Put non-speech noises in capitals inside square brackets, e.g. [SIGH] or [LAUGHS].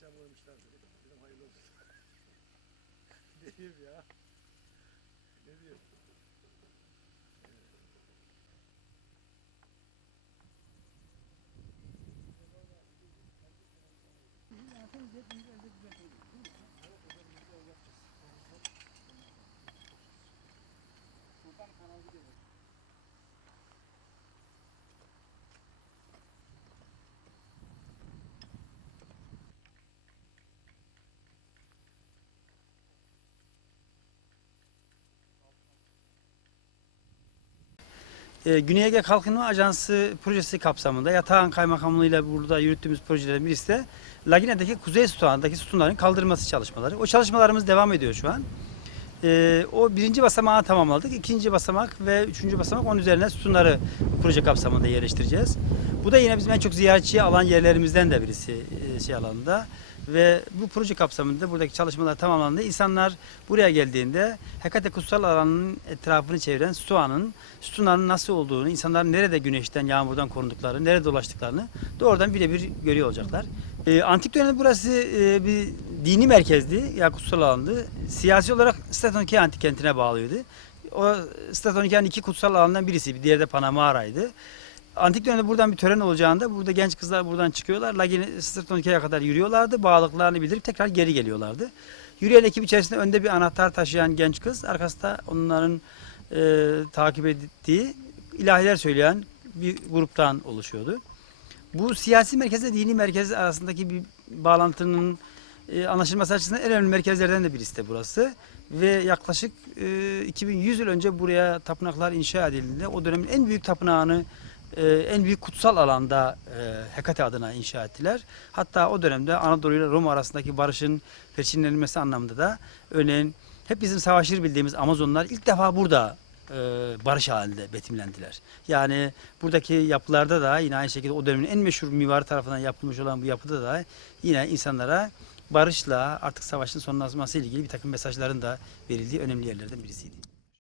Dedim hayırlı olsun. [LAUGHS] ne diyeyim ya? Ne diyeyim? Ee, Güney Ege Kalkınma Ajansı projesi kapsamında Yatağan Kaymakamlığı ile burada yürüttüğümüz projelerin birisi de Lagine'deki kuzey sütunundaki sütunların kaldırılması çalışmaları. O çalışmalarımız devam ediyor şu an. Ee, o birinci basamağı tamamladık. İkinci basamak ve üçüncü basamak onun üzerine sütunları proje kapsamında yerleştireceğiz. Bu da yine bizim en çok ziyaretçi alan yerlerimizden de birisi e, şey alanında. Ve bu proje kapsamında buradaki çalışmalar tamamlandı. İnsanlar buraya geldiğinde Hekate kutsal alanının etrafını çeviren Suan'ın, sütunların nasıl olduğunu, insanların nerede güneşten, yağmurdan korunduklarını, nerede dolaştıklarını doğrudan birebir görüyor olacaklar. Ee, antik dönemde burası e, bir dini merkezdi, ya kutsal alandı. Siyasi olarak Statonike antik kentine bağlıydı. O Statonike'nin iki kutsal alanından birisi, bir diğeri de Panamara'ydı. Antik dönemde buradan bir tören olacağında burada genç kızlar buradan çıkıyorlar. Lagin Statonike'ye kadar yürüyorlardı. Bağlılıklarını bildirip tekrar geri geliyorlardı. Yürüyen ekip içerisinde önde bir anahtar taşıyan genç kız, arkasında onların e, takip ettiği ilahiler söyleyen bir gruptan oluşuyordu. Bu siyasi merkezle dini merkez arasındaki bir bağlantının e, anlaşılması açısından en önemli merkezlerden de birisi de burası. Ve yaklaşık e, 2100 yıl önce buraya tapınaklar inşa edildiğinde o dönemin en büyük tapınağını e, en büyük kutsal alanda e, Hekate adına inşa ettiler. Hatta o dönemde Anadolu ile Roma arasındaki barışın perçinlenmesi anlamında da örneğin hep bizim savaşır bildiğimiz Amazonlar ilk defa burada e, barış halinde betimlendiler. Yani buradaki yapılarda da yine aynı şekilde o dönemin en meşhur mimarı tarafından yapılmış olan bu yapıda da yine insanlara barışla artık savaşın sonlanması ile ilgili bir takım mesajların da verildiği önemli yerlerden birisiydi.